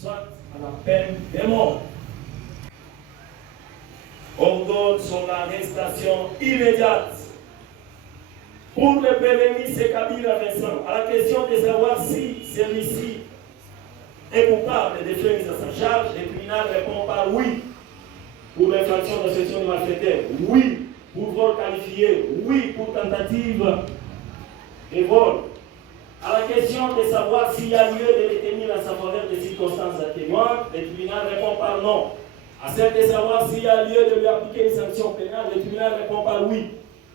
soit à la peine de mort. Ordonne son arrestation immédiate. Pour le prévenir, c'est Kabila Vincent. À la question de savoir si celui-ci est coupable de faits mis à sa charge, le tribunal répond par oui pour l'infraction d'association de malfaiteurs, oui pour vol qualifié, oui pour tentative de vol. À la question de savoir s'il y a lieu de détenir en sa faveur des circonstances atténuantes, le tribunal répond par non. À celle de savoir s'il y a lieu de lui appliquer une sanction pénale, le tribunal répond par oui.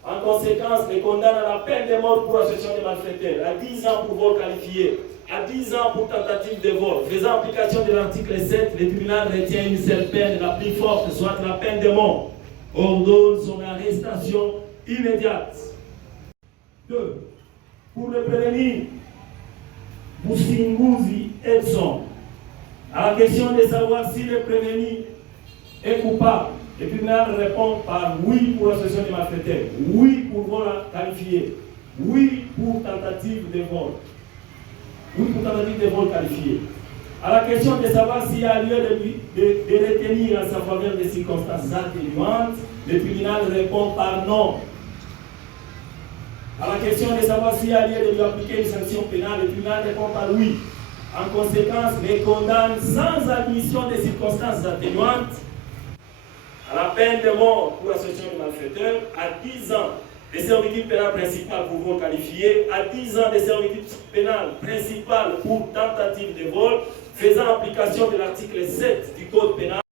En conséquence, le condamne à la peine de mort pour association de malfaiteurs, à 10 ans pour vol qualifié, à 10 ans pour tentative de vol. Faisant application de l'article 7, le tribunal retient une seule peine, la plus forte, soit la peine de mort. Ordonne son arrestation immédiate. 2. Pour le prévenir, Businguzi Edson. À la question de savoir si le prévenu est coupable, le tribunal répond par oui pour l'association de malfaiteurs, oui pour vol qualifié, oui pour tentative de vol, oui pour tentative de vol qualifié. À la question de savoir s'il y a lieu de retenir en sa faveur des circonstances atténuantes, le tribunal répond par non. À la question de savoir s'il y a lieu de lui appliquer une sanction pénale, le tribunal répond par oui. En conséquence, les condamne sans admission des circonstances atténuantes à la peine de mort pour association de malfaiteurs, à 10 ans de servitude pénale principale pour vol qualifié, à 10 ans de servitude pénale principale pour tentative de vol, faisant application de l'article 7 du Code pénal.